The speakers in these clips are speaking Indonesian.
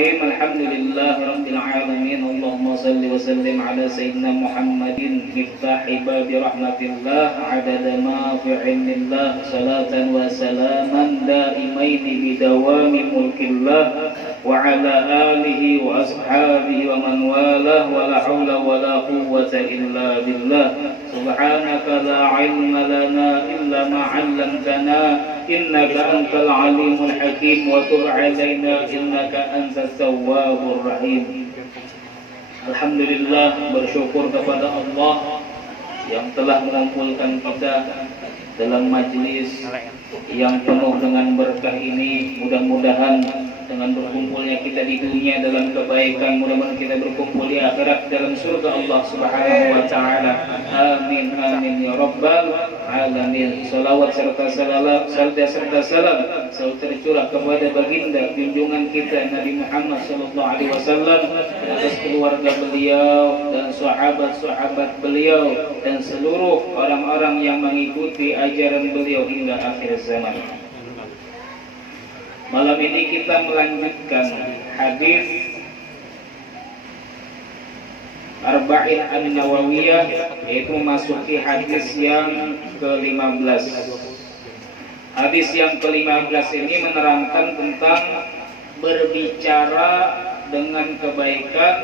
Bismillahirrahmanirrahim. Alhamdulillahirabbil alamin. Allahumma shalli wa sallim ala sayyidina Muhammadin miftahi babi rahmatillah adada ma fi ilmillah salatan wa salaman daimaini bidawami mulkillah wa ala alihi wa ashabihi wa man walah wa la hawla wa la quwwata illa billah. Subhanaka la ilma lana illa ma 'allamtana innaka antal alimul hakim wa tub 'alaina innaka antat tawwabur rahim. Alhamdulillah, bersyukur kepada Allah yang telah mengumpulkan kita dalam majlis yang penuh dengan berkah ini. Mudah-mudahan dengan berkumpulnya kita di dunia dalam kebaikan, mudah-mudahan kita berkumpul di akhirat dalam surga Allah Subhanahu wa taala. Amin amin ya rabbal alamin. Salawat serta salam selalu tercurah kepada baginda junjungan kita Nabi Muhammad sallallahu alaihi wasallam, atas keluarga beliau dan sahabat-sahabat beliau dan seluruh orang-orang yang mengikuti ajaran beliau hingga akhir zaman. Malam ini kita melanjutkan hadis Arba'in an-Nawawiyah, yaitu memasuki hadis yang ke-15. Hadis yang ke-15 ini menerangkan tentang berbicara dengan kebaikan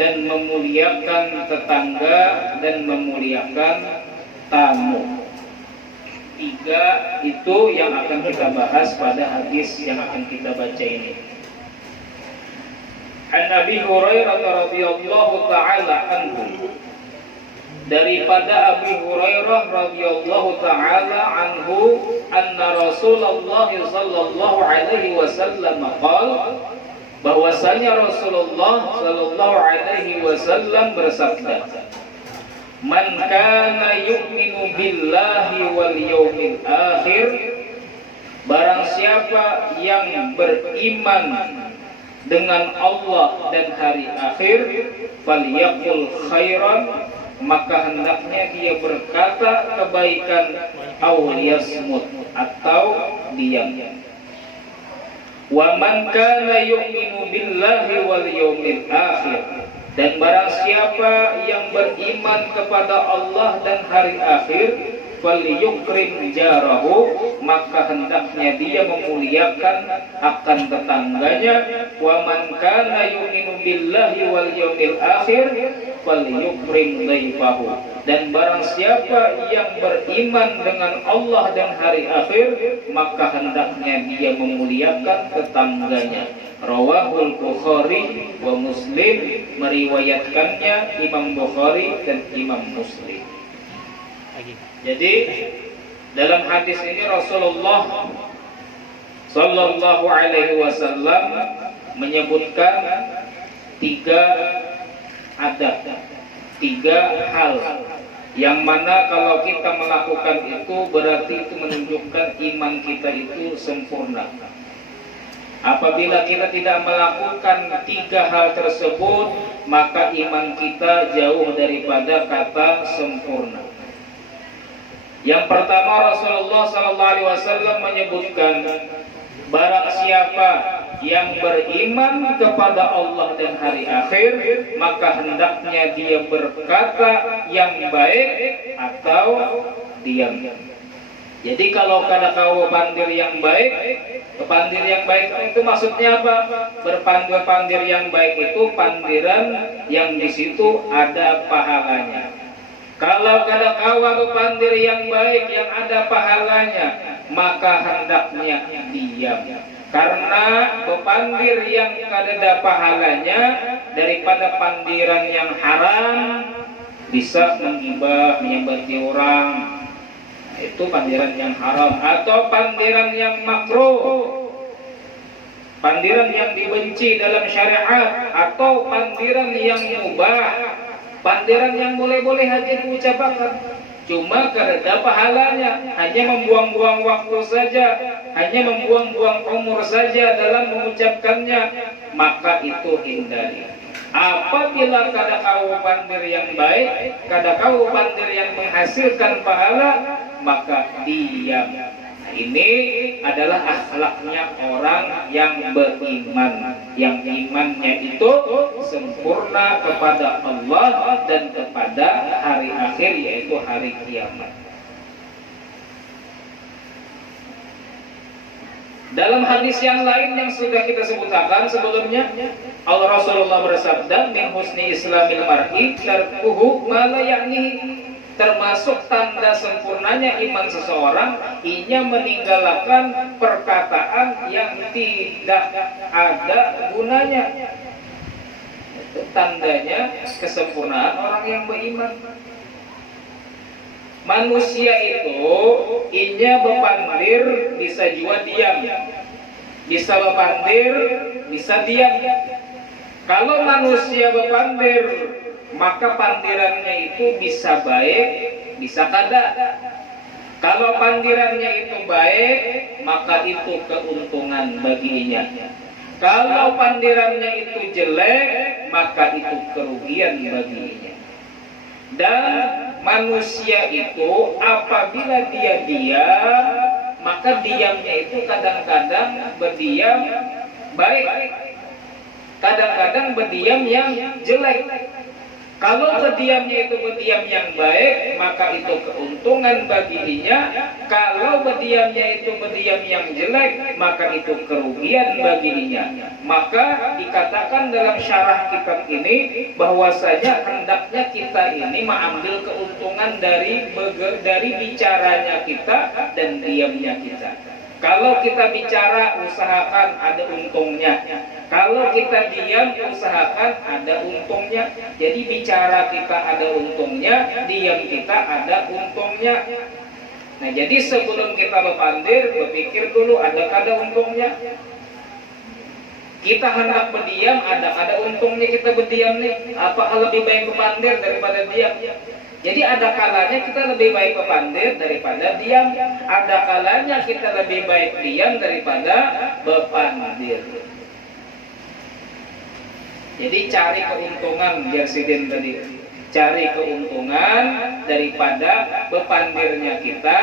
dan memuliakan tetangga dan memuliakan tamu. 3 itu yang akan kita bahas pada hadis yang akan kita baca ini. An Abi Hurairah radhiyallahu taala anhu, daripada Abi Hurairah radhiyallahu taala anhu, anna Rasulullah sallallahu alaihi wasallam qala, bahwasanya Rasulullah sallallahu alaihi wasallam bersabda, man kana yu'minu billahi wal yawmil akhir, barang siapa yang beriman dengan Allah dan hari akhir, falyaqul khairan, maka hendaknya dia berkata kebaikan, aw yasmut, atau diam. Wa man kana yu'minu billahi wal yawmil akhir, dan barang siapa yang beriman kepada Allah dan hari akhir, falyukrim jarahu, maka hendaknya dia memuliakan akan tetangganya. Wa man kana yu'minu billahi wal yawmil akhir, falyukrim dhaifahu, dan barang siapa yang beriman dengan Allah dan hari akhir, maka hendaknya dia memuliakan tetangganya. Rawahul Bukhari wa Muslim, meriwayatkannya Imam Bukhari dan Imam Muslim. Jadi dalam hadis ini Rasulullah sallallahu alaihi wasallam menyebutkan 3 adab, 3 hal yang mana kalau kita melakukan itu berarti itu menunjukkan iman kita itu sempurna. Apabila kita tidak melakukan 3 hal tersebut, maka iman kita jauh daripada kata sempurna. Yang pertama, Rasulullah SAW menyebutkan, barang siapa yang beriman kepada Allah dan hari akhir, maka hendaknya dia berkata yang baik atau diam. Jadi kalau kada kau pandir yang baik, pandir yang baik itu maksudnya apa? Berpandir-pandir yang baik itu pandiran yang di situ ada pahalanya. Kalau kada kau pandir yang baik yang ada pahalanya, maka hendaknya diam. Karena bepandir yang kada ada pahalanya daripada pandiran yang haram, bisa menggibah, menyebati orang. Itu pandiran yang haram, atau pandiran yang makruh, pandiran yang dibenci dalam syariat, atau pandiran yang mubah, pandiran yang boleh-boleh saja diucapkan, cuma karena pahalanya, hanya membuang-buang waktu saja, hanya membuang-buang umur saja dalam mengucapkannya, maka itu hindari. Apabila kada kau pandir yang baik, kada kau pandir yang menghasilkan pahala, maka diam. Nah, ini adalah akhlaknya orang yang beriman, yang imannya itu sempurna kepada Allah dan kepada hari akhir, yaitu hari kiamat. Dalam hadis yang lain yang sudah kita sebutkan sebelumnya, Allah Rasulullah bersabda, "Min husni islamil mar'i tarkuhu ma la ya'nihi." Termasuk tanda sempurnanya iman seseorang, ia meninggalkan perkataan yang tidak ada gunanya. Itu tandanya kesempurnaan orang yang beriman. Manusia itu inya bepandir bisa juga diam, bisa bepandir bisa diam. Kalau manusia bepandir, maka pandirannya itu bisa baik, bisa kada. Kalau pandirannya itu baik, maka itu keuntungan baginya. Kalau pandirannya itu jelek, maka itu kerugian baginya. Dan manusia itu apabila dia diam, maka diamnya itu kadang-kadang berdiam baik, kadang-kadang berdiam yang jelek. Kalau berdiamnya itu berdiam yang baik, maka itu keuntungan bagi dirinya. Kalau berdiamnya itu berdiam yang jelek, maka itu kerugian bagi dirinya. Maka dikatakan dalam syarah kitab ini bahwasanya hendaknya kita ini mengambil keuntungan dari bicaranya kita dan diamnya kita. Kalau kita bicara, usahakan ada untungnya. Kalau kita diam, usahakan ada untungnya. Jadi bicara kita ada untungnya, diam kita ada untungnya. Nah, jadi sebelum kita berpandir, berpikir dulu ada untungnya. Kita hendak berdiam, ada untungnya kita berdiam nih. Apa lebih baik berpandir daripada diam? Jadi ada kalanya kita lebih baik berpandir daripada diam. Ada kalanya kita lebih baik diam daripada berpandir. Jadi cari keuntungan, Jasidin tadi. Cari keuntungan daripada berpandirnya kita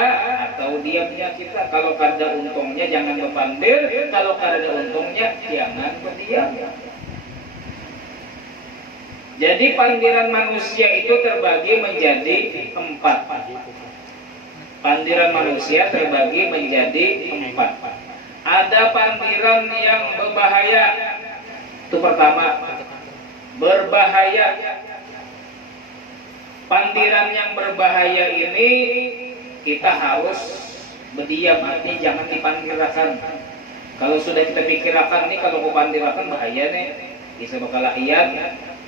atau diamnya kita. Kalau ada untungnya jangan berpandir, kalau ada untungnya jangan berdiam. Jadi pandiran manusia itu terbagi menjadi 4. Pandiran manusia terbagi menjadi 4. Ada pandiran yang berbahaya. Itu pertama, berbahaya. Pandiran yang berbahaya ini kita harus berdiam, artinya jangan dipandirakan. Kalau sudah kita pikirkan nih, kalau aku pandirakan bahaya nih, bisa bakal lahian.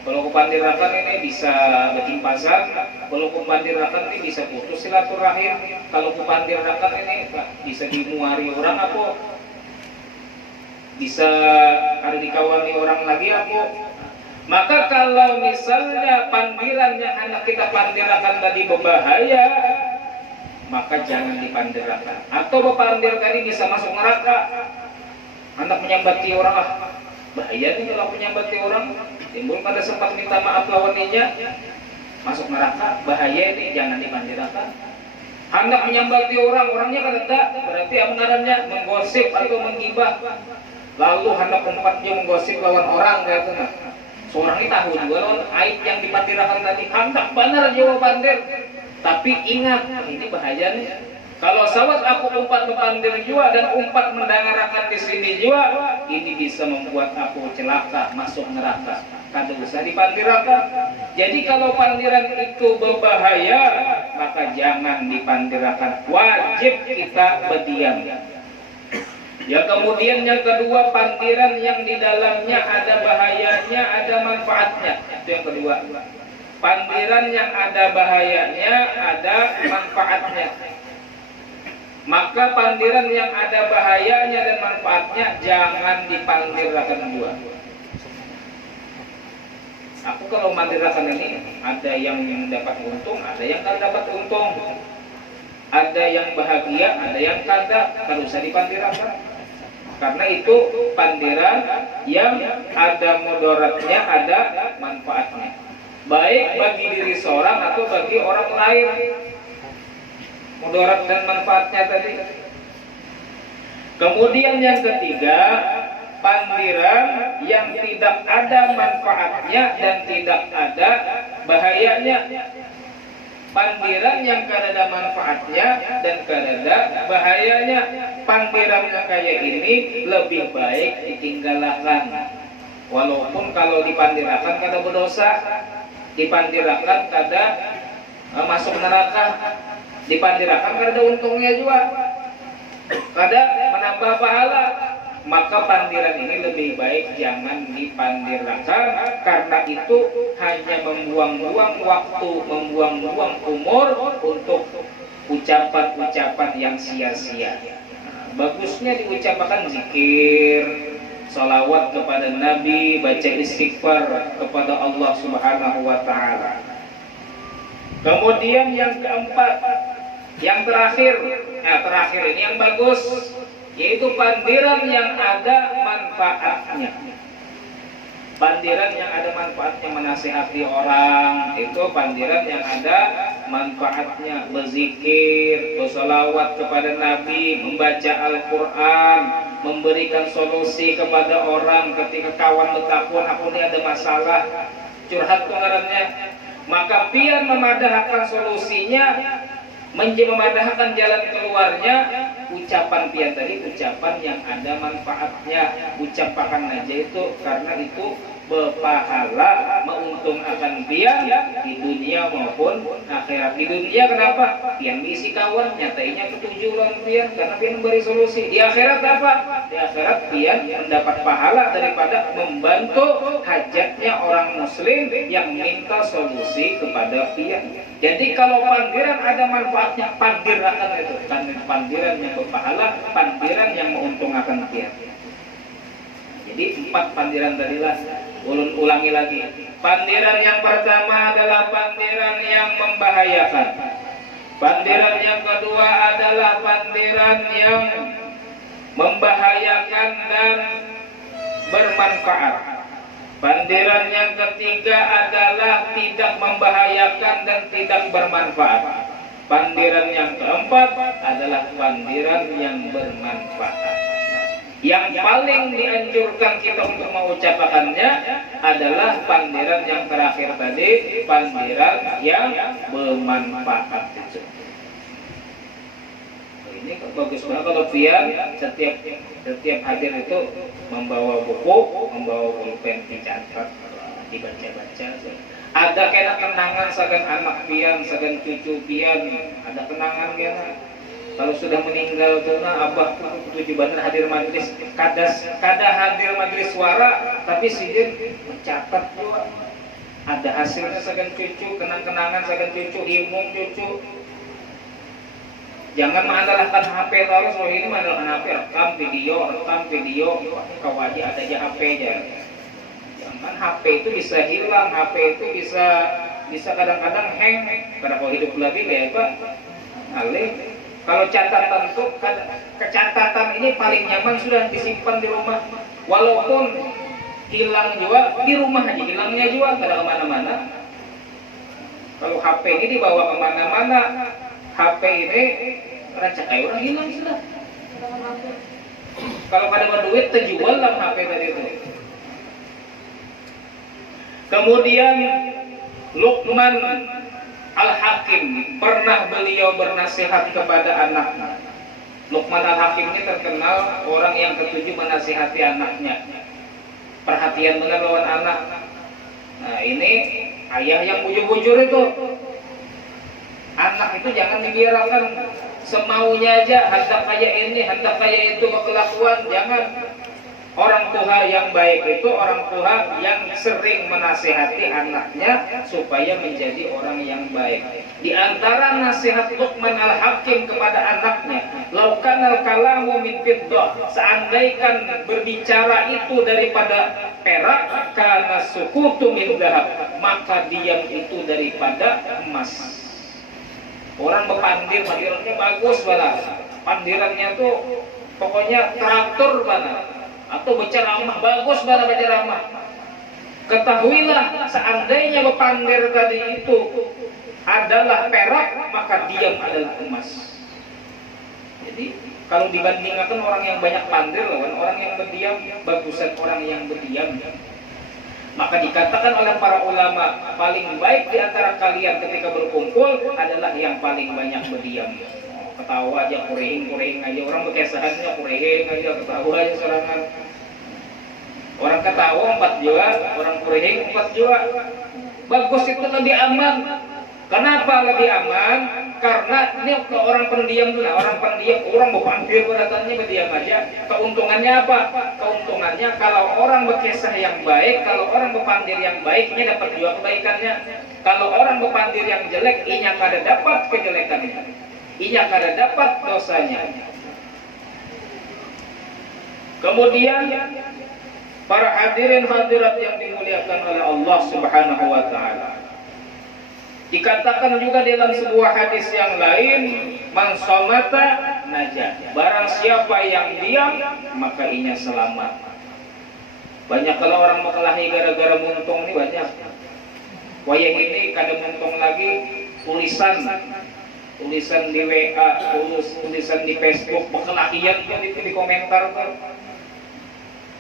Kalau kupandirakan ini bisa bercimpasan, kalau kupandirakan ini bisa putus silaturahim, kalau kupandirakan ini bisa dimuari orang apa, bisa ada dikawani orang lagi apa. Maka kalau misalnya pandiran yang anak kita pandirakan tadi berbahaya, maka jangan dipandirakan. Atau berpandir tadi bisa masuk neraka, anak menyambati orang, bahaya nih kalau menyambati orang. Timbul pada sempat minta maaf lawannya, masuk neraka, bahaya ini, jangan dipandirakan. Hendak menyambati orang, orangnya kada, berarti apa namanya menggosip atau menggibah. Lalu hendak tempatnya menggosip lawan orang, kata nah. Seorang ini tahu juga lawan aib yang dipandirakan tadi, hendak benar jiwa pandir. Tapi ingat, ini bahaya nih. Kalau sawat aku umpat berpandir jua dan umpat mendengarkan di sini jua, ini bisa membuat aku celaka masuk neraka. Kada usah dipandirakan. Jadi kalau pandiran itu berbahaya, maka jangan dipandirakan. Wajib kita berdiam. Ya, kemudian yang kedua, pandiran yang di dalamnya ada bahayanya, ada manfaatnya. Itu yang kedua. Pandiran yang ada bahayanya, ada manfaatnya. Maka pandiran yang ada bahayanya dan manfaatnya jangan dipandirakan dua. Aku kalau mandirakan ini ada yang dapat untung, ada yang tidak dapat untung. Ada yang bahagia, ada yang kada, kalau usah dipandirakan. Karena itu pandiran yang ada mudaratnya, ada manfaatnya. Baik bagi diri seorang atau bagi orang lain. Mudarat dan manfaatnya tadi. Kemudian yang ketiga, pandiran yang tidak ada manfaatnya dan tidak ada bahayanya. Pandiran yang kada manfaatnya dan kada bahayanya. Pandiran yang kayak ini lebih baik ditinggalkan. Walaupun kalau dipandirakan kada berdosa, dipandirakan kada masuk neraka, dipandirakan kada untungnya juga, kada menambah pahala. Maka pandiran ini lebih baik jangan dipandirakan, karena itu hanya membuang-buang waktu, membuang-buang umur untuk ucapan-ucapan yang sia-sia. Bagusnya diucapkan zikir, salawat kepada Nabi, baca istighfar kepada Allah Subhanahu wa Ta'ala. Kemudian yang keempat, yang terakhir, terakhir ini yang bagus, yaitu pandiran yang ada manfaatnya. Pandiran yang ada manfaatnya, menasihati orang, itu pandiran yang ada manfaatnya. Berzikir, bersolawat kepada Nabi, membaca Al-Quran, memberikan solusi kepada orang ketika kawan bertakun, aku ini ada masalah, curhat pengarannya, maka pian memadahkan solusinya, memadahkan jalan keluarnya. Ucapan pian tadi ucapan yang ada manfaatnya, ucapan aja itu, karena itu berpahala, menguntungkan pian di dunia maupun akhirat. Di dunia kenapa? Pian diisi kawan, nyatainya ketujuan pian karena pian memberi solusi. Di akhirat apa? Di akhirat pian mendapat pahala daripada membantu hajatnya orang muslim yang minta solusi kepada pian. Jadi kalau pandiran ada manfaatnya, pandirakan itu. Pandiran yang berpahala, pandiran yang menguntungkan pian. Jadi 4 pandiran tadilah. Ulun ulangi lagi. Pandiran yang pertama adalah pandiran yang membahayakan. Pandiran yang kedua adalah pandiran yang membahayakan dan bermanfaat. Pandiran yang ketiga adalah tidak membahayakan dan tidak bermanfaat. Pandiran yang keempat adalah pandiran yang bermanfaat. Yang paling dianjurkan kita untuk mengucapkannya adalah pandiran yang terakhir tadi, pandiran yang bermanfaat. Ini bagus banget kalau pian setiap hadir itu membawa buku, membawa pulpen, dicatat, dibaca-baca. Ada kena kenangan sagan anak pian, sagan cucu pian, ada kenangan pian. Kalau sudah meninggal tuh abah tujuh bener hadir majelis, kada hadir majelis suara, tapi sidin mencatat juga. Ada hasilnya sagan cucu, kenang-kenangan sagan cucu, imung cucu. Jangan mengandalkan HP terus, oh ini mengandalkan HP, rekam video, kawaji ada aja HP aja. Jangan, HP itu bisa hilang, HP itu bisa kadang-kadang hang, karena kalau hidup lagi kayak apa? Alih. Kalau catatan itu, kecatatan ini paling nyaman sudah disimpan di rumah. Walaupun hilang juga, di rumah aja hilangnya juga, tidak kemana-mana. Kalau HP ini dibawa kemana-mana, HP ini rancak kayak orang hilang sudah. Kalau pada berduit, terjual lah HP tadi itu. Kemudian Luqman Al-Hakim, pernah beliau bernasihat kepada anaknya. Luqman Al-Hakim ini terkenal orang yang ketujuh menasihati anaknya. Perhatian benar lawan anak. Nah ini ayah yang bujur-bujur itu. Anak itu jangan dibiarkan semaunya aja, hendak kayak ini, hendak kayak itu kelakuan, jangan. Orang tua yang baik itu orang tua yang sering menasihati anaknya supaya menjadi orang yang baik. Di antara nasihat Luqman Al-Hakim kepada anaknya, laukanal kalamu min fiddah, seandainya berbicara itu daripada perak, kana sukutu min dhahab, maka diam itu daripada emas. Orang berpandir, pandirannya bagus banget. Pandirannya tuh pokoknya teratur banget. Atau berceramah, bagus banget berceramah. Ketahuilah, seandainya berpandir tadi itu adalah perak, maka diam adalah emas. Jadi kalau dibandingkan orang yang banyak pandir lawan orang yang berdiam, bagusan orang yang berdiam. Maka dikatakan oleh para ulama, paling baik di antara kalian ketika berkumpul adalah yang paling banyak berdiam. Ketawa aja, kureng aja, orang berkesahannya kureng aja, ketawa aja serangan. Orang ketawa 4 jua, orang kureng 4 jua. Bagus, itu lebih aman. Kenapa lebih aman? Karena ini orang pendiam, orang berpandir beratannya berdiam aja. Keuntungannya apa? Keuntungannya kalau orang berkisah yang baik, kalau orang berpandir yang baik, ini dapat juga kebaikannya. Kalau orang berpandir yang jelek, inya kada dapat kejelekannya, inya kada dapat dosanya. Kemudian para hadirin hadirat yang dimuliakan oleh Allah Subhanahu wa taala, dikatakan juga dalam sebuah hadis yang lain, man somata najah, barang siapa yang diam maka inya selamat. Banyak kalau orang mekelahi gara-gara muntung ini banyak. Wayang ini kada muntung lagi tulisan di WA, tulisan di Facebook, mekelahian di komentar tuh.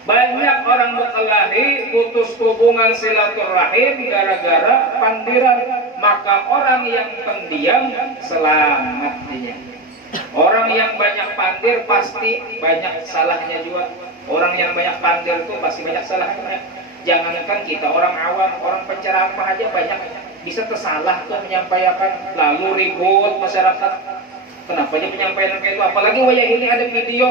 Banyak orang berkelahi, putus hubungan silaturahim gara-gara pandiran. Maka orang yang pendiam selamat dia. Orang yang banyak pandir pasti banyak salahnya juga. Orang yang banyak pandir itu pasti banyak salahnya. Jangankan kita orang awam, orang penceramah aja banyak bisa tersalah tuh menyampaikan, lalu ribut masyarakat. Kenapa aja penyampaian kayak itu? Apalagi wayang ini ada video,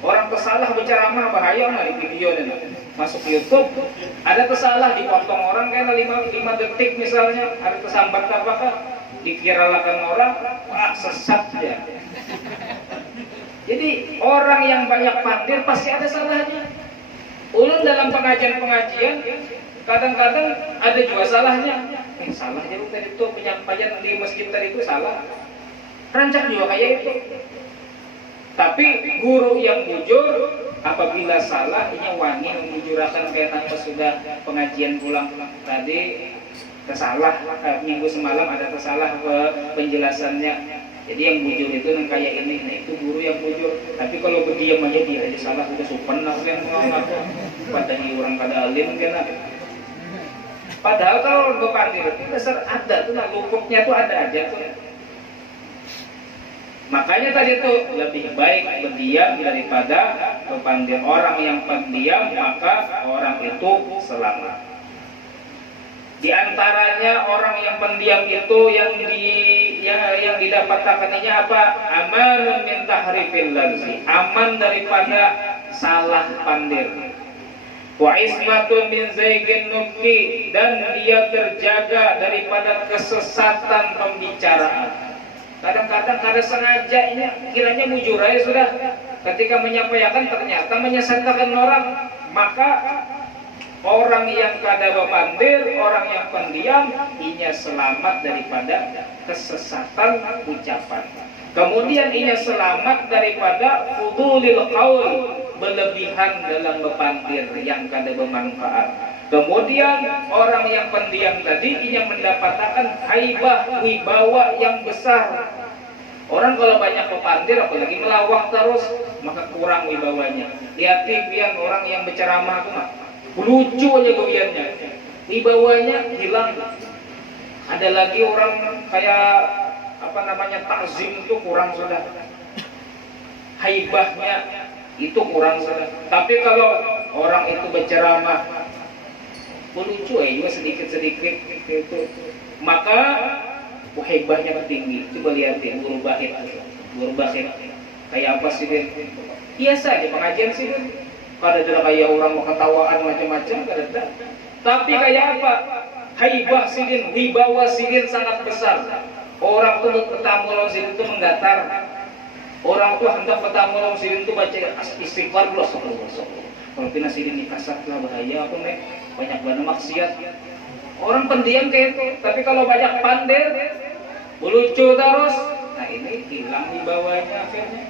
orang tersalah berceramah, bahaya nggak di video ini? Masuk YouTube, ada tersalah dipotong orang kayak 5 detik misalnya, ada tersambat apakah dikiralakan orang, wah sesat ya. Jadi orang yang banyak pandir pasti ada salahnya. Ulun dalam pengajian kadang-kadang ada juga salahnya. Salahnya lu tadi itu penyampaian di masjid tadi itu salah. Rancang juga kayak itu. Tapi guru yang jujur apabila salah ini wani menjurakan kayak pas sudah pengajian pulang tadi tersalah, minggu semalam ada tersalah penjelasannya. Jadi yang bujur itu yang kayak ini, nah itu guru yang bujur. Tapi kalau berdiam aja dia aja salah udah sopan lah yang ngaku. Padahal orang kada alim kena. Padahal kalau berpandir itu dasar ada tuh, nah luputnya tuh ada aja tuh. Makanya tadi itu lebih baik berdiam daripada berpandir. Orang yang pendiam maka orang itu selamat. Di antaranya orang yang pendiam itu yang didapatkannya apa? Amanun min tahrifil lazzi, aman daripada salah pandir. Wa ismatun min zaygin nubki, dan dia terjaga daripada kesesatan pembicaraan. Kadang-kadang kada sengajanya, kiranya mujur aja sudah. Ketika menyampaikan ternyata menyesatkan orang, maka orang yang kada berpandir, orang yang pendiam, inya selamat daripada kesesatan ucapan. Kemudian inya selamat daripada fudulil qaul, berlebihan dalam berpandir yang kada bermanfaat. Kemudian orang yang pendiam tadi inya mendapatkan haibah, wibawa yang besar. Orang kalau banyak berpandir apalagi melawak terus, maka kurang wibawanya. Lihat pian orang yang berceramah itu mah lucu aja gobiannya, wibawanya hilang. Ada lagi orang kayak apa namanya takzim itu kurang sudah, haibahnya itu kurang sudah. Tapi kalau orang itu berceramah lucu juga sedikit-sedikit itu, maka haibahnya tinggi. Coba lihatin guru bahit kayak apa sih dia? Biasa aja pengajian sih dia. Kada ada kayak orang mau ketawaan macam-macam, kada ada. Tapi kayak apa? Haibah sidin, wibawa sidin sangat besar. Orang tuh bertamu lawan sidin itu menggatar. Orang tuh hendak bertamu lawan sidin itu baca istighfar dulu, kalau pina sidin dikasat lah bahaya aku nih, banyak banget maksiat. Orang pendiam kayak itu, tapi kalau banyak pandir, lucu terus, nah ini hilang wibawanya akhirnya.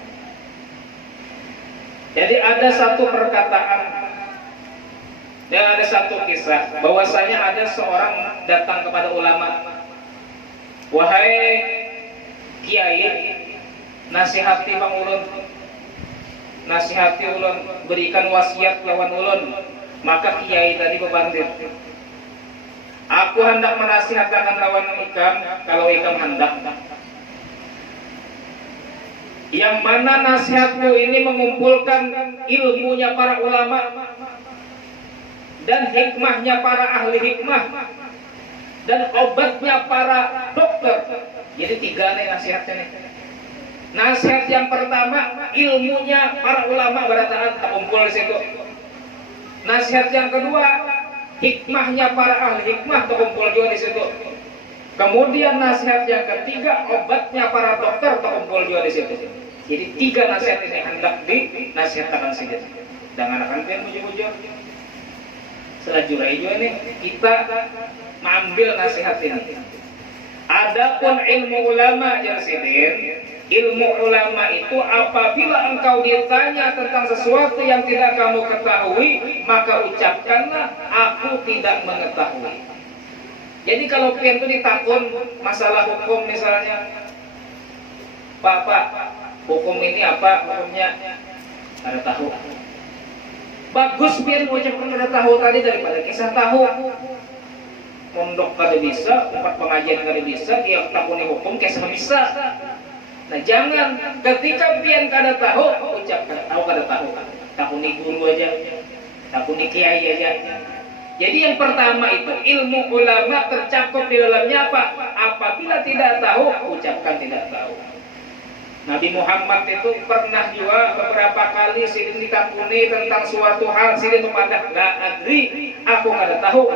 Jadi ada satu perkataan dan ada satu kisah bahwasanya ada seorang datang kepada ulama, wahai kiai, nasihati bang ulun, nasihati ulun, berikan wasiat lawan ulun. Maka kiai tadi bebandir, aku hendak menasihatkan lawan ikam, kalau ikam hendak. Yang mana nasihatku ini mengumpulkan ilmunya para ulama dan hikmahnya para ahli hikmah dan obatnya para dokter. Jadi 3 nih nasihatnya nih. Nasihat yang pertama, ilmunya para ulama berataan terkumpul di situ. Nasihat yang kedua, hikmahnya para ahli hikmah terkumpul juga di situ. Kemudian nasihat yang ketiga, obatnya para dokter terkumpul juga di situ. Jadi 3 nasihat ini hendak dinasihatkan saja. Jangan akan kalian muji-muji. Selanjutnya juga nih kita mengambil nasihat ini. Adapun ilmu ulama Jarsidin, ilmu ulama itu apabila engkau ditanya tentang sesuatu yang tidak kamu ketahui, maka ucapkanlah aku tidak mengetahui. Jadi kalau pian itu ditakun masalah hukum misalnya, Pak, hukum ini apa hukumnya? Ada tahu. Bagus pian ucapkan ada tahu tadi daripada kisah tahu. Mondok kada bisa, tempat pengajian kada bisa, dia takuni hukum kisah bisa. Nah jangan ketika pian kada tahu ucapkan tahu kada tahu. Takuni guru aja, takuni kiai aja. Jadi yang pertama itu ilmu ulama tercakup di dalamnya apa? Apabila tidak tahu, ucapkan tidak tahu. Nabi Muhammad itu pernah juga beberapa kali sidin ditakuni tentang suatu hal, sidin memadah la adri, aku kada tahu.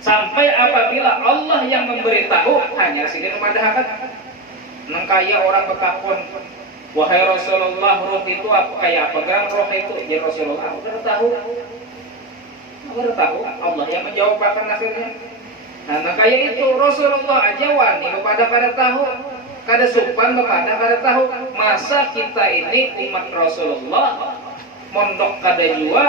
Sampai apabila Allah yang memberitahu, hanya sidin memadahkan. Nengkaya orang bertakun, wahai Rasulullah, roh itu apa kayak apa? Gerak roh itu, ya Rasulullah, aku kada tahu. Baru tahu Allah yang menjawab akan akhirnya. Nah kayak itu Rasulullah aja wani kepada kada tahu, kada sopan kepada kada tahu. Masa kita ini umat Rasulullah mondok kada jua,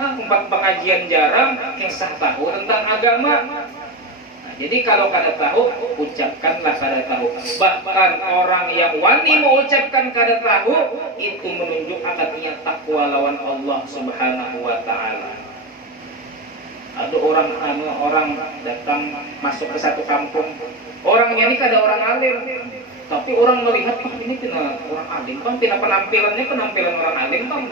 tempat pengajian jarang, kisah tahu tentang agama. Nah, jadi kalau kada tahu, ucapkanlah kada tahu. Bahkan orang yang wani mengucapkan kada tahu itu menunjuk akadnya takwa lawan Allah Subhanahu wa taala. Ada orang datang masuk ke satu kampung, orangnya ini kada orang alim, tapi orang melihat ini pina orang alim, kan pina penampilan orang alim kan.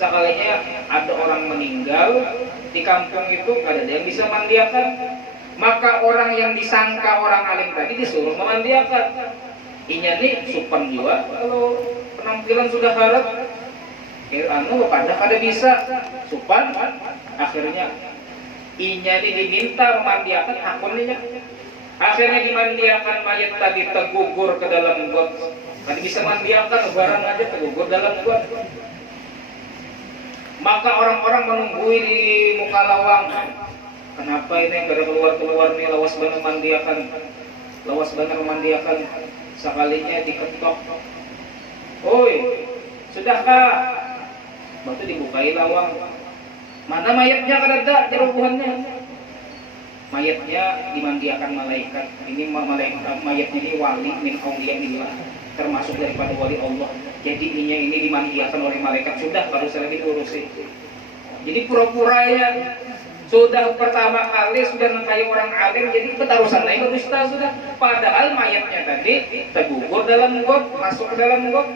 Sekalinya ada orang meninggal di kampung itu, kada ada yang bisa mandiakan, maka orang yang disangka orang alim tadi disuruh memandiakan. Inya nih sopan juga, kalau penampilan sudah harap, kada bisa sopan. Akhirnya inya diminta memandiakan akunnya. Akhirnya dimandiakan mayat tadi tergugur ke dalam got. Tadi bisa mandiakan barang aja tergugur dalam got. Maka orang-orang menunggui di muka lawang. Kenapa ini kada keluar nih lawas benar memandiakan. Sekalinya diketok. Oi, sudahkah? Waktu dibukai lawang. Mana mayatnya kada ada jerubuhannya? Mayatnya dimandiakan malaikat. Ini mayatnya ini wali min auliyaillah, termasuk daripada wali Allah. Jadi ini dimandiakan oleh malaikat, sudah baru saja diurusi. Jadi pura-pura ya. Sudah pertama kali sudah nengkai orang alim, jadi ketarusan lain berdusta sudah. Padahal mayatnya tadi tergugur dalam got, masuk ke dalam got.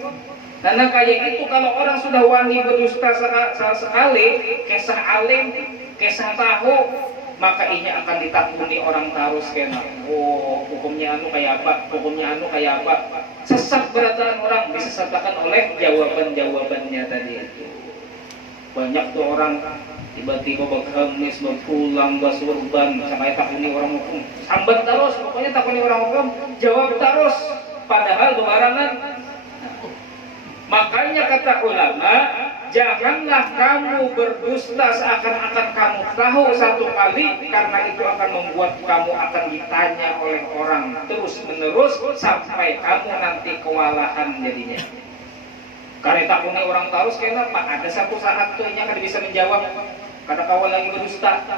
Karena kayak itu kalau orang sudah wani berdusta sekali, kisah alim, kisah tahu, maka ini akan ditakuni orang tarus kena. Oh, hukumnya anu kayak apa? Hukumnya anu kayak apa? Sesat berataan orang disesatkan oleh jawaban-jawabannya tadi itu. Banyak tuh orang tiba-tiba berkemis, berpulang, bersurban, sampai takuni orang hukum. Sambat terus, pokoknya takuni orang hukum, jawab terus. Padahal bebarangan. Makanya kata ulama, janganlah kamu berdusta seakan-akan kamu tahu satu kali, karena itu akan membuat kamu akan ditanya oleh orang terus menerus sampai kamu nanti kewalahan jadinya. Karena takutnya orang terus kenapa? Ada satu saat tuh inya kada bisa menjawab karena kawal lagi berdusta.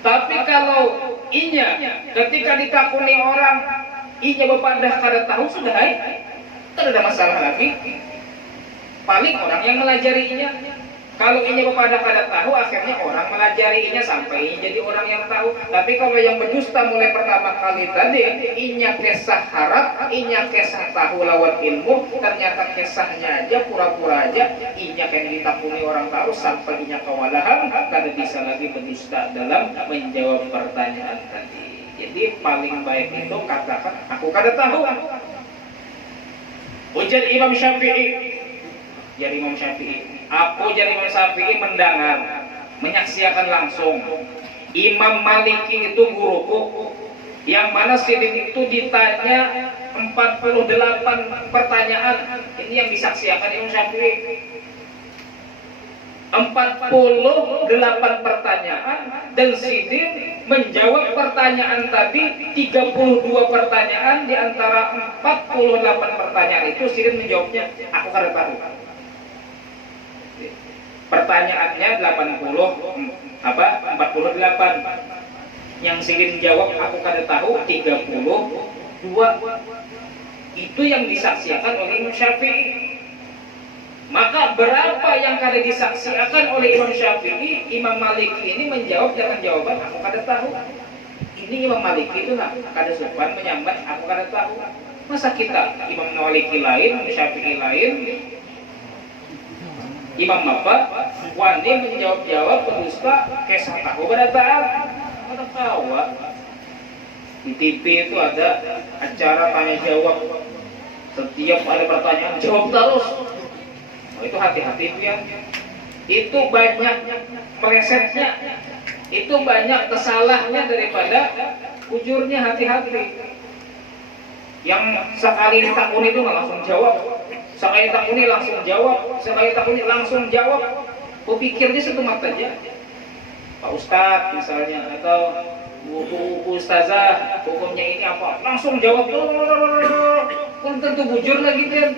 Tapi kalau inya ketika ditakuni orang inya bepadah kada tahu sudah tidak ada masalah lagi. Paling orang yang melajarinya. Kalau inya bepadah kada tahu, akhirnya orang melajarinya sampai jadi orang yang tahu. Tapi kalau yang berdusta mulai pertama kali tadi, inya kesah harap, inya kesah tahu lawan ilmu, ternyata kesahnya aja pura-pura aja, inya kan ditakuni orang tahu sampai inya kewalahan, kada bisa lagi berdusta dalam menjawab pertanyaan tadi. Jadi paling baik itu katakan aku kada tahu. Ujar Imam Syafi'i. Jadi Imam Syafi'i, aku jadi Imam Syafi'i mendengar, menyaksikan langsung Imam Maliki itu guruku, yang mana sidin itu ditanya 48 pertanyaan. Ini yang disaksikan Imam Syafi'i. 48 pertanyaan dan sidin menjawab pertanyaan tadi 32 pertanyaan. Di antara 48 pertanyaan itu sidin menjawabnya aku kada tahu. Pertanyaannya 48. Yang sidin jawab aku kada tahu 32. Itu yang disaksikan oleh Imam Syafi'i. Maka berapa yang kada disaksikan oleh Imam Syafi'i, Imam Maliki ini menjawab dengan jawaban aku kada tahu. Ini Imam Maliki itu kada sopan menyambat aku kada tahu. Masa kita Imam Maliki lain, Imam Syafi'i lain, Imam apa? Wani menjawab pendusta kesah tahu pada taat. Ada kawa. Di TV itu ada acara tanya jawab. Setiap ada pertanyaan jawab terus. Oh, itu hati-hati itu ya. Itu banyak melesetnya. Itu banyak kesalahnya daripada ujurnya, hati-hati. Yang sekali ditakuni itu langsung jawab. Sekali takuni langsung jawab, sekali takuni langsung jawab. Kupikirnya satu mata aja. Pak Ustadz misalnya, atau Bu Ustazah, hukumnya ini apa? Langsung jawab. Pun tentu bujur lagi kan.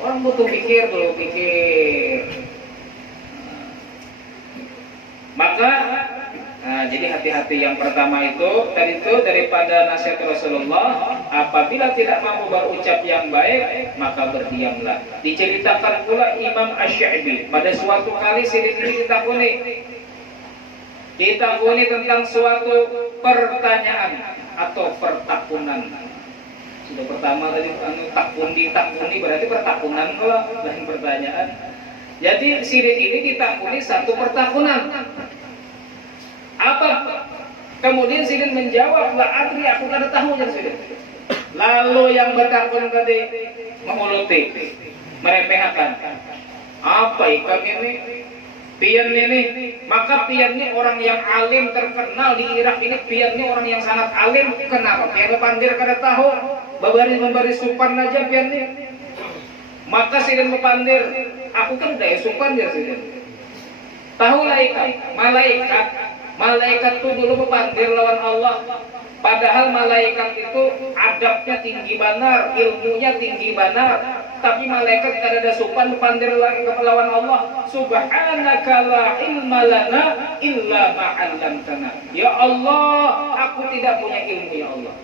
Orang butuh pikir dulu, pikir. Maka jadi hati-hati. Yang pertama itu tadi itu daripada nasihat Rasulullah, apabila tidak mampu berucap yang baik maka berdiamlah. Diceritakan pula Imam Asy-Sya'bi pada suatu kali sidin ini ditakuni tentang suatu pertanyaan atau pertakunan. Sudah pertama tadi takuni berarti pertakunan kalau lain pertanyaan. Jadi sidin ini ditakuni satu pertakunan. Apa? Kemudian sidin menjawab, la adri, aku kada tahu ya sidin. Lalu yang bertakun tadi menguluti, meremehkan. Apa ikan ini? Pian ini, maka Pian ini orang yang alim terkenal di Irak ini. Pian ini orang yang sangat alim. Kenapa? Pian pandir kada tahu. Memberi supan aja Pian ini. Maka sidin mepandir, aku kan udah supan ya sidin. Tahulah ikan, malaikat itu dulu memandir lawan Allah. Padahal malaikat itu adabnya tinggi benar, ilmunya tinggi benar. Tapi malaikat kada ada sopan memandir lawan Allah. Subhanaka la ilma lana illa ma 'allamtana. Ya Allah, aku tidak punya ilmu ya Allah.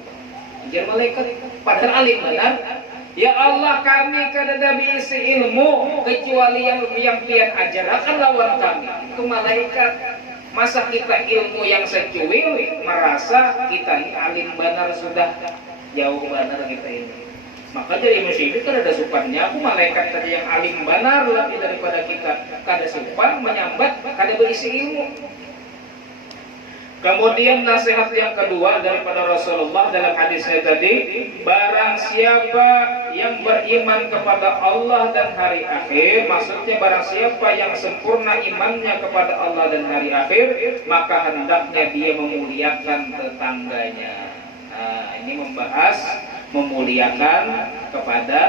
Jadi malaikat padahal alim benar. Ya Allah, kami kada ada bisi ilmu kecuali yang Pian ajarkan lawan kami. Itu malaikat. Masa kita ilmu yang secuil merasa kita ini alim benar, sudah jauh benar kita ini. Maka jadi musibah kan ada supannya. Aku malaikat tadi yang alim benar lebih daripada kita. Kada supan menyambat, kada berisi ilmu. Kemudian nasihat yang kedua daripada Rasulullah dalam hadisnya tadi, barang siapa yang beriman kepada Allah dan hari akhir, maksudnya barang siapa yang sempurna imannya kepada Allah dan hari akhir, maka hendaknya dia memuliakan tetangganya. Nah, ini membahas memuliakan kepada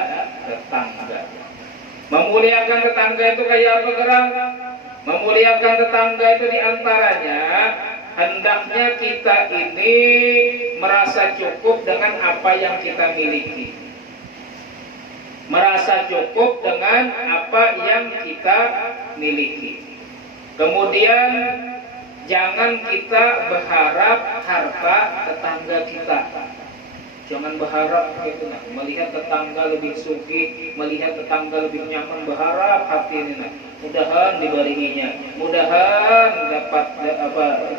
tetangga. Memuliakan tetangga itu kayak apa gerang? Memuliakan tetangga itu diantaranya hendaknya kita ini merasa cukup dengan apa yang kita miliki. Merasa cukup dengan apa yang kita miliki. Kemudian jangan kita berharap harta tetangga kita. Jangan berharap gitu nah, melihat tetangga lebih sugih, melihat tetangga lebih nyaman, berharap hati ini nah. Mudahan dibaringinya, mudahan dapat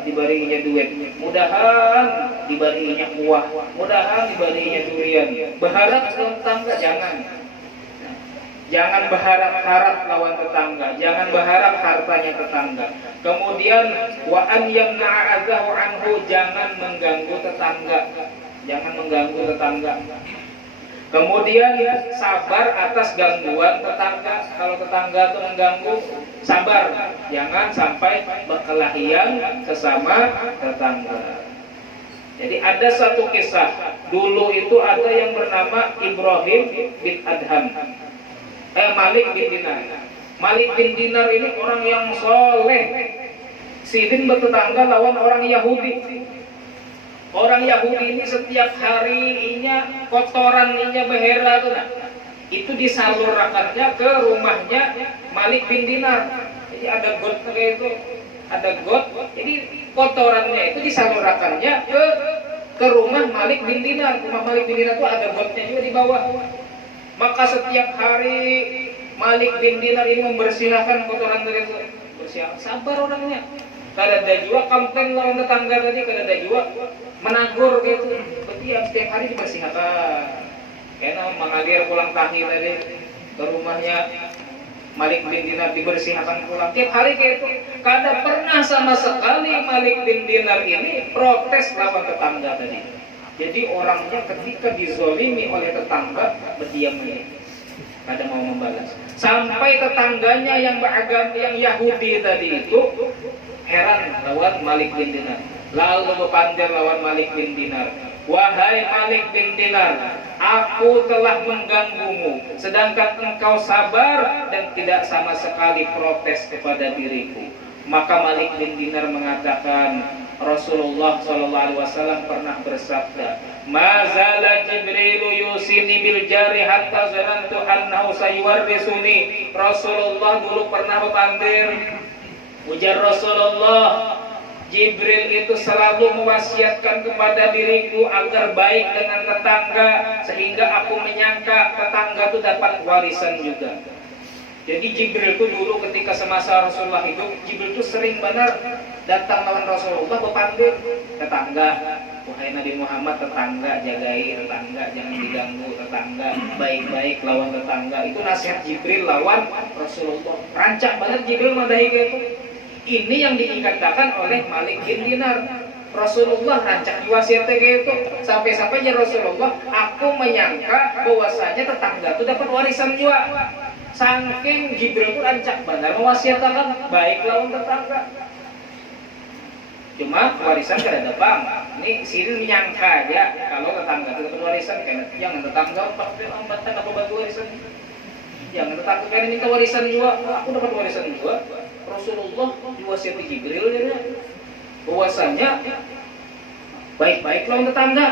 dibaringinya duit, mudahan dibaringinya kuah, mudahan dibaringinya durian. Berharap tetangga jangan. Jangan berharap-harap lawan tetangga, jangan berharap hartanya tetangga. Kemudian wa an yamna'a adzahu anhu, jangan mengganggu tetangga. Jangan mengganggu tetangga. Kemudian sabar atas gangguan tetangga. Kalau tetangga itu mengganggu, sabar. Jangan sampai berkelahian sesama tetangga. Jadi ada satu kisah. Dulu itu ada yang bernama Ibrahim bin Adham. Malik bin Dinar. Malik bin Dinar ini orang yang soleh. Sidin bertetangga lawan orang Yahudi. Orang Yahudi ini setiap harinya kotoran behera tuh, nah, itu disalurkannya ke rumahnya Malik bin Dinar. Jadi ada got kayak itu, ada got. Jadi kotorannya itu disalurkannya ke rumah Malik bin Dinar. Rumah Malik bin Dinar itu ada gotnya juga di bawah. Maka setiap hari Malik bin Dinar ini membersihkan kotoran dari itu. Bersihkan, sabar orangnya. Kada ada juga komplain lawan tetangga tadi, kada ada juga menagur gitu. Berarti yang setiap hari dibersihkan. Karena mengalir pulang tahir tadi ke rumahnya Malik bin Dinar dibersihkan pulang. Tiap hari kayak itu. Kada pernah sama sekali Malik bin Dinar ini protes lawan tetangga tadi. Jadi orangnya ketika dizolimi oleh tetangga berdiam diri, kada mau membalas. Sampai tetangganya yang beragama yang Yahudi tadi itu heran lawan Malik bin Dinar. Lalu berpandir lawan Malik bin Dinar. Wahai Malik bin Dinar, aku telah mengganggumu, sedangkan engkau sabar dan tidak sama sekali protes kepada diriku. Maka Malik bin Dinar mengatakan, Rasulullah SAW pernah bersabda, "Mazala Jibril yusini bil jari hatta zanantu annahu sayuwarrisuni." Rasulullah dulu pernah berpandir. Ujar Rasulullah, Jibril itu selalu mewasiatkan kepada diriku agar baik dengan tetangga, sehingga aku menyangka tetangga itu dapat warisan juga. Jadi Jibril itu dulu ketika semasa Rasulullah hidup, Jibril itu sering benar datang lawan Rasulullah berpandir tetangga. Wahai Nabi Muhammad, tetangga jagai tetangga, jangan diganggu tetangga, baik-baik lawan tetangga. Itu nasihat Jibril lawan Rasulullah. Rancak banget Jibril madahi itu. Ini yang dikatakan oleh Malik bin Dinar. Rasulullah rancak diwasiatnya gitu. Sampai-sampai Rasulullah, aku menyangka bahwasanya tetangga itu dapat warisan juga. Saking Jibril itu rancak benar mewasiatkan baik lawan tetangga. Cuma warisan kada ada bang. Ini sini menyangka aja kalau tetangga itu dapat warisan, karena jangan tetangga ambatan apa bagi warisan. Jangan tetangga kalian minta warisan juga, aku dapat warisan juga. Rasulullah diwasiati Jibril ya, bahwasanya baik-baik lawan tetangga.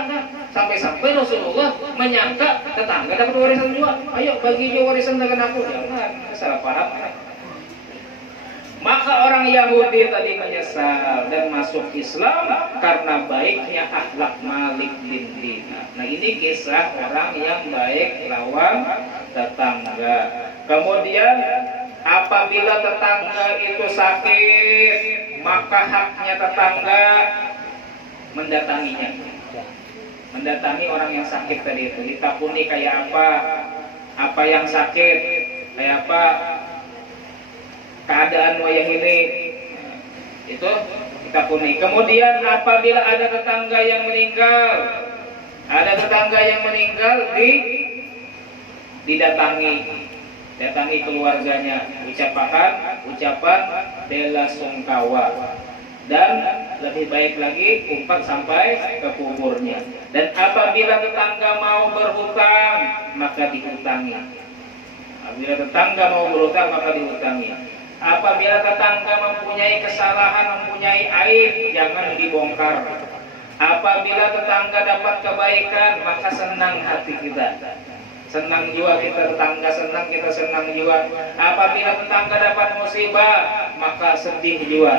Sampai-sampai Rasulullah menyangka tetangga dapat warisan juga. Ayo bagi dia warisan dengan aku. Jangan, salah paham. Maka orang Yahudi tadi menyesal dan masuk Islam karena baiknya akhlak Malik bin Dinar. Nah, ini kisah orang yang baik lawan tetangga. Kemudian apabila tetangga itu sakit, maka haknya tetangga mendatanginya. Mendatangi orang yang sakit tadi itu, ditakuni kayak apa yang sakit, kayak apa keadaan wayah ini, itu ditakuni. Kemudian apabila ada tetangga yang meninggal, datangi keluarganya, ucapan bela sungkawa, dan lebih baik lagi umpat sampai ke kuburnya. Dan apabila tetangga mau berhutang, maka dihutangi. Apabila tetangga mau berhutang, maka dihutangi. Apabila tetangga mempunyai kesalahan, mempunyai aib, jangan dibongkar. Apabila tetangga dapat kebaikan, maka senang hati kita. Senang juga kita, tetangga senang, kita senang juga. Apabila tetangga dapat musibah, maka sedih juga.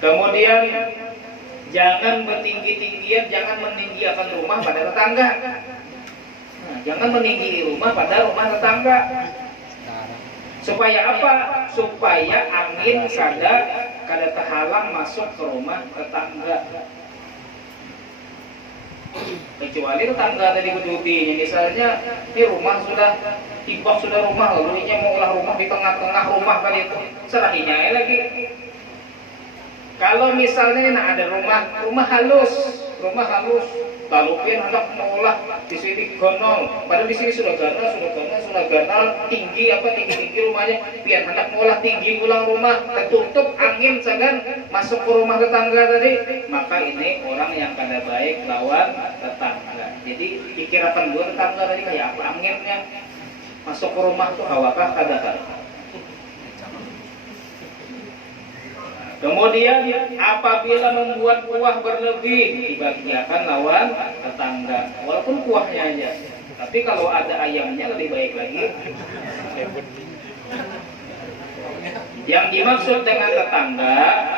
Kemudian Jangan bertinggi-tinggian, jangan meninggikan rumah pada tetangga. Nah, jangan meninggi rumah pada rumah tetangga. Supaya apa? Supaya angin kada terhalang masuk ke rumah tetangga. Kecuali tetangga tadi berdutinya, misalnya ini rumah sudah tibah sudah rumah, lalu ini mau ulah rumah di tengah-tengah rumah tadi itu, serahinya lagi. Kalau misalnya ada rumah halus, lalu pian hendak mengolah di sini gonong, padahal di sini sudah ganal tinggi rumahnya, pian hendak mengolah tinggi ulang rumah, tertutup angin segan masuk ke rumah tetangga tadi, maka ini orang yang kada baik lawan tetangga. Jadi pikiran dua tetangga tadi kayak apa anginnya masuk ke rumah tuh hawakah kada. Kemudian apabila membuat kuah berlebih dibagikan lawan tetangga, walaupun kuahnya aja. Tapi kalau ada ayamnya lebih baik lagi. Yang dimaksud dengan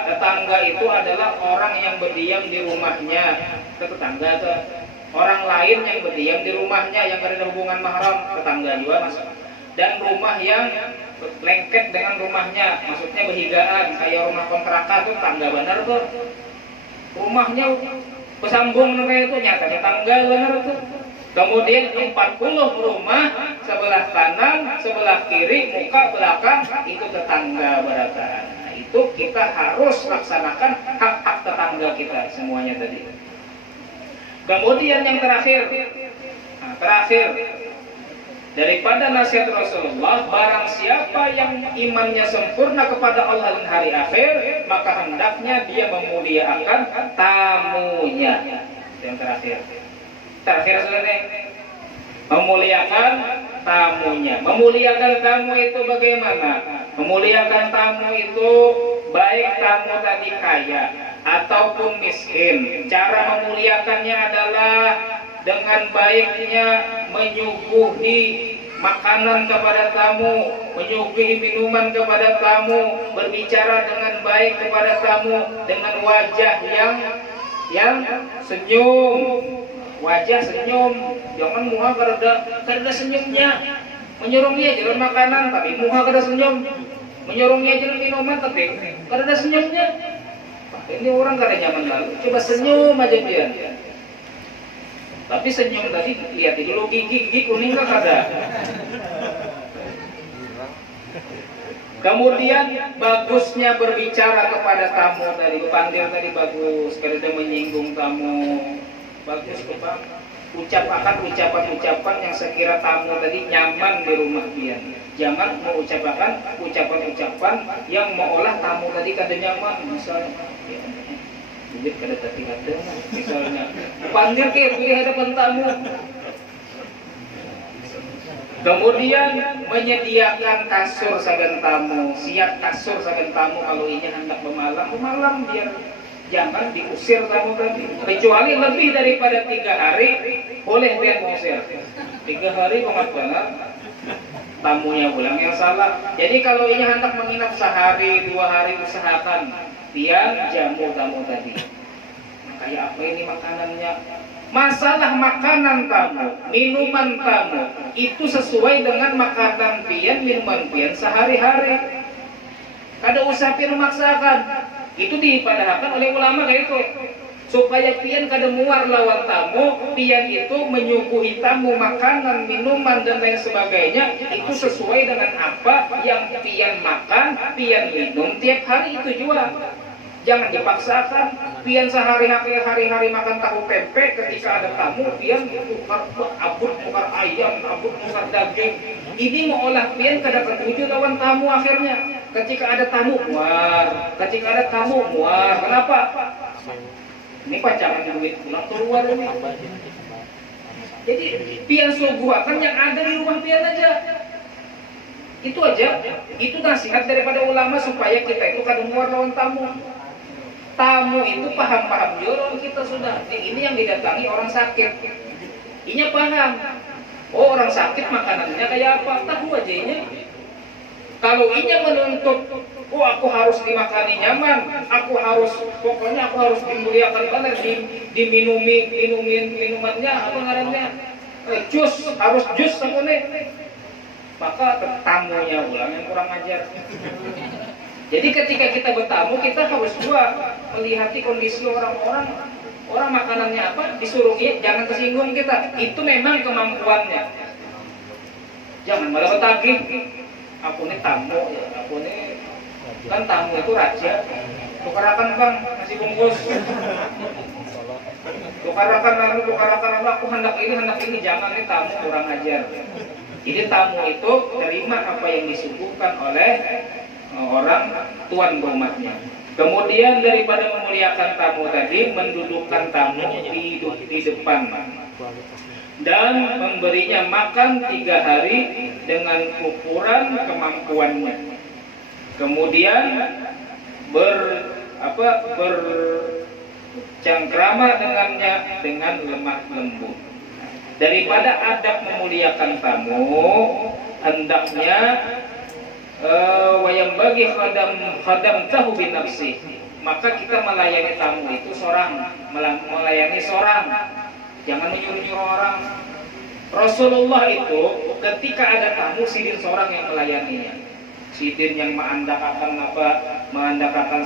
tetangga itu adalah orang yang berdiam di rumahnya. Tetangga itu orang lain yang berdiam di rumahnya yang ada hubungan mahram, tetangga juga masuk. Dan rumah yang lengket dengan rumahnya, maksudnya berhigaan kayak rumah kontrakan tuh tangga benar tuh, rumahnya bersambung kayak itu nyata tangga benar tuh. Kemudian 40 rumah sebelah kanan, sebelah kiri, muka belakang itu tetangga berataan. Nah, itu kita harus laksanakan hak-hak tetangga kita semuanya tadi. Kemudian yang terakhir, daripada nasihat Rasulullah, barang siapa yang imannya sempurna kepada Allah dan hari akhir, maka hendaknya dia memuliakan tamunya. Yang terakhir selesai, memuliakan tamunya. Memuliakan tamu itu bagaimana? Memuliakan tamu itu baik tamu tadi kaya ataupun miskin. Cara memuliakannya adalah dengan baiknya menyuguhi makanan kepada tamu, menyuguhi minuman kepada tamu, berbicara dengan baik kepada tamu dengan wajah yang senyum, wajah senyum, jangan muha kada senyumnya, menyuruhnya jalan makanan tapi muha kada senyum, menyuruhnya jalan minuman tapi kada senyumnya. Ini orang kada nyaman lalu, coba senyum aja dia. Tapi senyum tadi lihat dulu gigi kuning kan ada. Kemudian bagusnya berbicara kepada tamu tadi, panggil tadi bagus, kada menyinggung tamu, bagus kebang. Ucapkan ucapan-ucapan yang sekira tamu tadi nyaman di rumah dia. Jangan mengucapkan ucapan-ucapan yang mengolah tamu tadi kada nyaman, misalnya. Jadi kada tati-tati misalnya panggil ke di hadapan tamu. Kemudian menyediakan kasur sagan tamu, siap kasur sagan tamu kalau ini hendak bermalam biar jangan diusir tamu tadi. Kecuali lebih daripada 3 hari boleh dia mengusir. 3 hari pengapalan tamunya pulang yang salah. Jadi kalau ini hendak menginap sehari 2 hari usahakan dia jamu tamu tadi. Kayak apa ini makanannya? Masalah makanan tamu, minuman tamu itu sesuai dengan makanan pian, minuman pian sehari-hari. Kada usah pian memaksakan. Itu dipadahkan oleh ulama kayak itu. Supaya pian kada muar lawan tamu, pian itu menyuguhi tamu makanan, minuman dan lain sebagainya itu sesuai dengan apa yang pian makan, pian minum tiap hari itu juga. Jangan dipaksakan. Pian sehari-hari makan tahu tempe, ketika ada tamu pian abut mukar ayam, abut mukar daging. Ini mengolah pian kada ketujuh lawan tamu akhirnya. Ketika ada tamu muar, Kenapa? Ini pacaran duit pulang keluar ini. Jadi pian suguhakan yang ada di rumah pian aja. Itu aja. Itu nasihat daripada ulama supaya kita itu kada muar lawan tamu. Tamu itu paham juga kita sudah. Ini yang didatangi orang sakit. Inya paham. Oh, orang sakit makanannya kayak apa? Tahu aja ini. Kalau inya menuntut Oh, aku harus dimakani nyaman, pokoknya aku harus dimuliakan banget, minumin minumannya apa ngarannya, jus, harus jus apa nih, maka tamunya ulang yang kurang ajar. Jadi ketika kita bertamu, kita harus juga melihat kondisi orang-orang, orang makanannya apa, disuruh jangan tersinggung kita, itu memang kemampuannya. Jangan malah bertagih, aku ini tamu ya, aku ini kan tamu itu raja, tukarakan bang nasi bungkus, tukarakan aku hendak ini, jangan, ini tamu kurang ajar. Jadi tamu itu terima apa yang disuguhkan oleh orang tuan rumahnya. Kemudian daripada memuliakan tamu tadi, mendudukkan tamu di depan dan memberinya makan 3 hari dengan ukuran kemampuannya. Kemudian bercengkrama dengannya dengan lemah lembut. Daripada adab memuliakan tamu, hendaknya wayang bagi khadam tahu bin nafsi, maka kita melayani tamu itu melayani seorang, jangan menyuruh orang. Rasulullah itu ketika ada tamu, sidin seorang yang melayaninya, sidin yang mengandakakan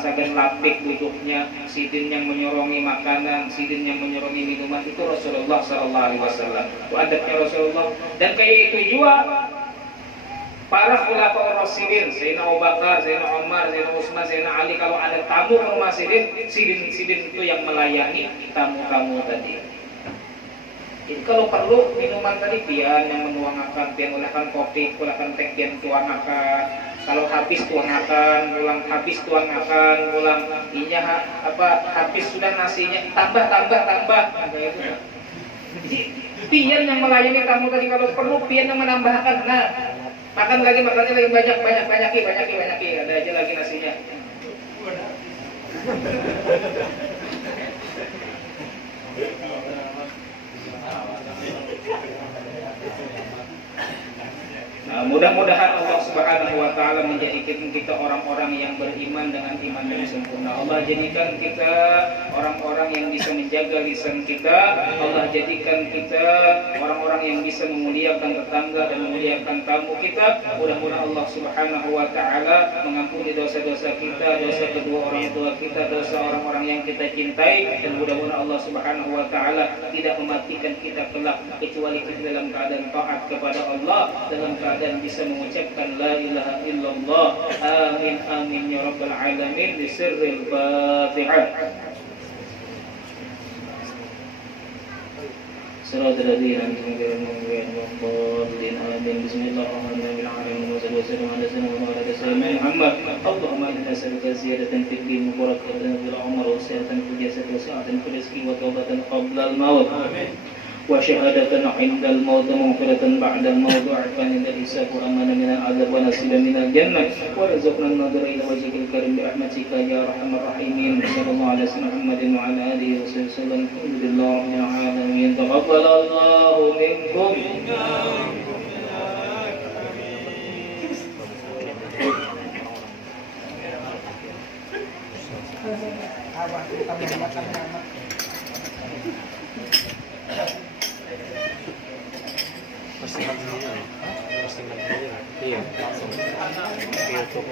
saben lapik duduknya, sidin yang menyorongi makanan, sidin yang menyorongi minuman, itu Rasulullah SAW. Itu adabnya Rasulullah. Dan kayak itu juga para khulafaur rasyidin, Sayyidina Abu Bakar, Sayyidina Umar, Sayyidina Utsman, Sayyidina Ali, kalau ada tamu ke rumah sidin itu yang melayani tamu-tamu tadi. Jadi kalau perlu minuman tadi pian yang menuangkan, pian ulahkan kopi, ulahkan teh pian tuangkan. Kalau habis tuangkan, ulang habis tuangkan, ulang habis sudah nasinya tambah. Jadi pian yang melayani tamu tadi, kalau perlu pian yang menambahkan. Nah, makannya lagi banyaki, ada aja lagi nasinya. Nah, mudah-mudahan Allah Subhanahu wa taala menjadikan kita orang-orang yang beriman dengan iman yang sempurna. Allah jadikan kita orang-orang yang bisa menjaga lisan kita. Allah jadikan kita orang-orang yang bisa memuliakan tetangga dan memuliakan tamu kita. Mudah-mudahan Allah Subhanahu wa taala mengampuni dosa-dosa kita, dosa kedua orang tua kita, dosa orang-orang yang kita cintai, dan mudah-mudahan Allah Subhanahu wa taala tidak mematikan kita kelak kecuali kita dalam keadaan taat kepada Allah, dalam keadaan bisa mengucapkan la ilaha illallah. Amin amin ya rabbal alamin. Di sirril Fatihah. Siratal ladzina an'amta alaihim ghairil amin. Bismillahirrahmanirrahim. Wa sallallahu ala sayyidina Muhammad. Allahumma inna nas'aluka ziyadatan fid din, barakatan fil umr, wa sihhatan fil jasad, wa sa'atan fil rizqi, wa tawbatan qabla al-maut. Amin. وشهادة عند الموت ومغفرة بعد الموت وعفوا عند الحساب وأمانا من العذاب ونصيبا من الجنة ورزقنا النظر إلى وجهك الكريم برحمتك يا أرحم الراحمين. صلى الله على سيدنا محمد وعلى آله وصحبه وسلم. الحمد لله رب العالمين. تقبل الله منكم. Postingan dulu ya? Iya, langsung. YouTube.